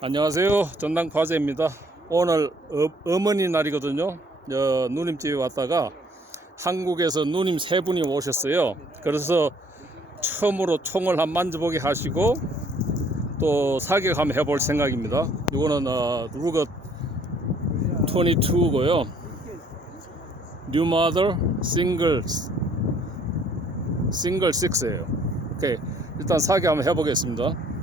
안녕하세요. 전남 과제입니다. 오늘 어, 머니 날이거든요. 어, 누님집에 왔다가 한국에서 누님 세 분이 오셨어요. 그래서 처음으로 총을 한 만져보게 하시고 또 사격 한번 해볼 생각입니다. 이거는 어, 루거 22고요. 뉴 마더 싱글 싱글 6예요. 오케이. 일단 사격 한번 해보겠습니다.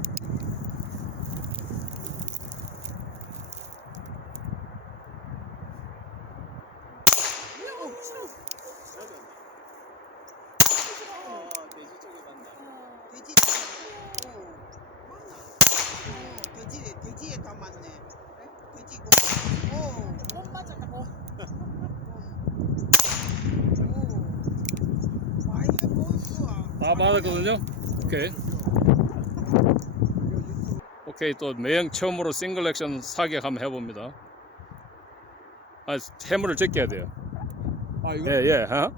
다 맞았거든요. 오케이. 오케이 또 매형 처음으로 싱글 액션 사격 한번 해봅니다. 아 해물을 제껴야 돼요. 아 이거 예 예. 어?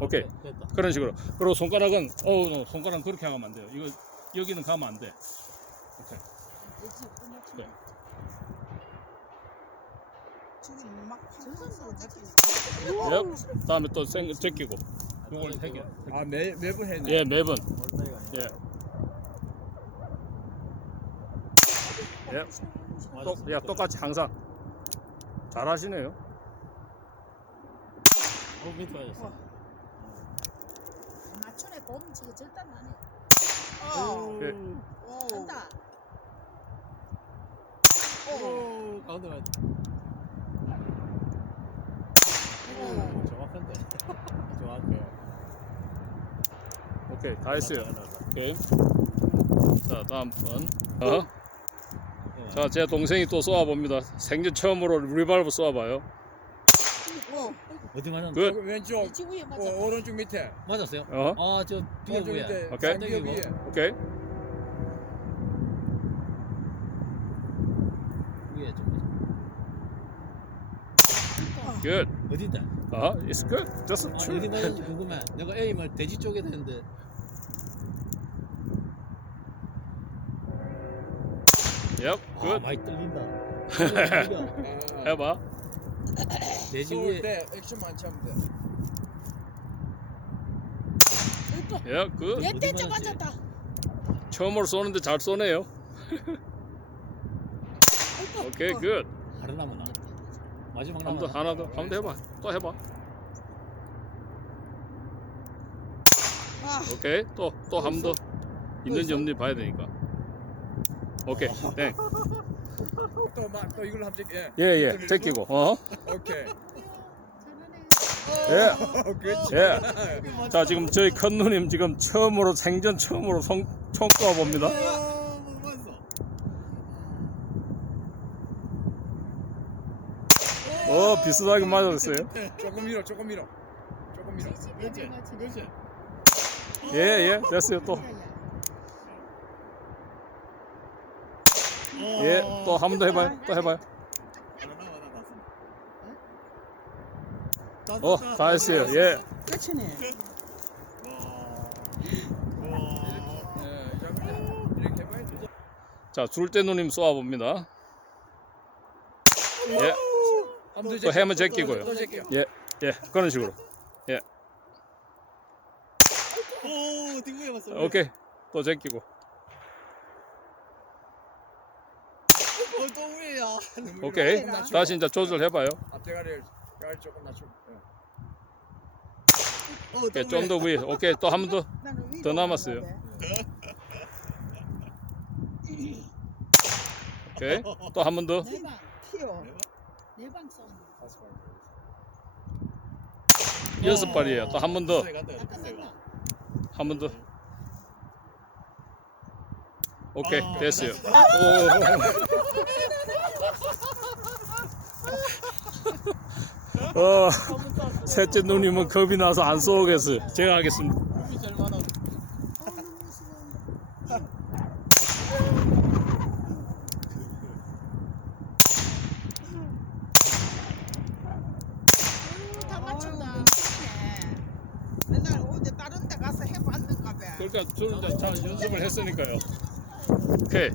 오케이 됐다. 그런 식으로. 그리고 손가락은 어우 손가락 은 그렇게 하면 안 돼요. 이거 여기는 가면 안 돼. 오케이. 네. 지금 막 팡팡 예. 다음에 또 생, 제끼고. 요걸 세 개. 아 매 매번 했네. 예 매번. 예. 예. 똑, 야 똑같이 항상 잘하시네요. 어 밑에 맞았어. 맞춤에 보면 저거 절대 안 해. 어. 예. 오. 간다. 오. 오 가운데 맞. 오. 정확한데. 정확해. 오케이 다 했어요. 오케이. 자 다음 분. 어? 예. 자제 동생이 또 쏘아 봅니다. 생전 처음으로 리발브 쏘아 봐요. 오. 어디 맞았나? 굿. 왼쪽 돼지 위에 맞아. 어, 오른쪽 밑에 맞았어요? 어? 아 저 뒤에 오른쪽 위에. 밑에 오케이. 산디어 위에 오케이. 위에 좀. Good. 어디다? 어? It's good. Just 아, true. 어디 맞았는지 궁금해. 내가 에임을 돼지 쪽에 했는데. Yep. 아, Good. 많이 떨린다. 아, 해봐. 쏠 위에. 때 액션 많이 하면 돼. Good. 내 맞았지? 맞았다. 처음으로 쏘는데 잘 쏘네요. 오케이. Good. 하나 남았나? 마지막 한번더 남았나? 하나 더. 한번 더 해봐. 또 해봐. 아. 오케이. 또 또 한 번 더. 있는지 없는지 봐야 되니까. 오케이. 땡. 또 막 또 이걸로 합작 예예 예. 제끼고. 어? 오케이 잘하네. 예. 어, 그렇지 예. 자 지금 저희 큰 누님 지금 처음으로 생전 처음으로 총, 총 쏘아 봅니다. 아, 못 봤어. 어 비슷하게 맞았어요. 조금 밀어 조금 밀어 조금 밀어. 예 예. 됐어요 또. 예. 또 한 번 더 해봐요. 또 해봐요. 어 다 했어요. 예. 끝이네. 예자줄때 누님 쏘아 봅니다. 예. 한번 또 해면 제끼고요. 예. 예. 그런 식으로. 오, 뒷부에 봤어. 오케이. 또 제끼고. 어, 또 위에야. 오케이. 다시 이제 조절해봐요. 앞대가리를 가리 조금 낮추고 오케이. 좀 더 위에. 오케이. 또 한 번 더. 더 남았어요. 오케이. 또 한 번 더. 돼. 튀어. 내방 쏜. 여섯 발이에요. 또 한 번 더. 한 번 더. 오케이. 아, 됐어요. 오. 어, 셋째 누님은 겁이 나서 안 쏘겠어요. 제가 하겠습니다. 다 맨날 다른 데 가서 해봤는가 봐. 그러니까 저는 잘 연습을 했으니까요. 오케이.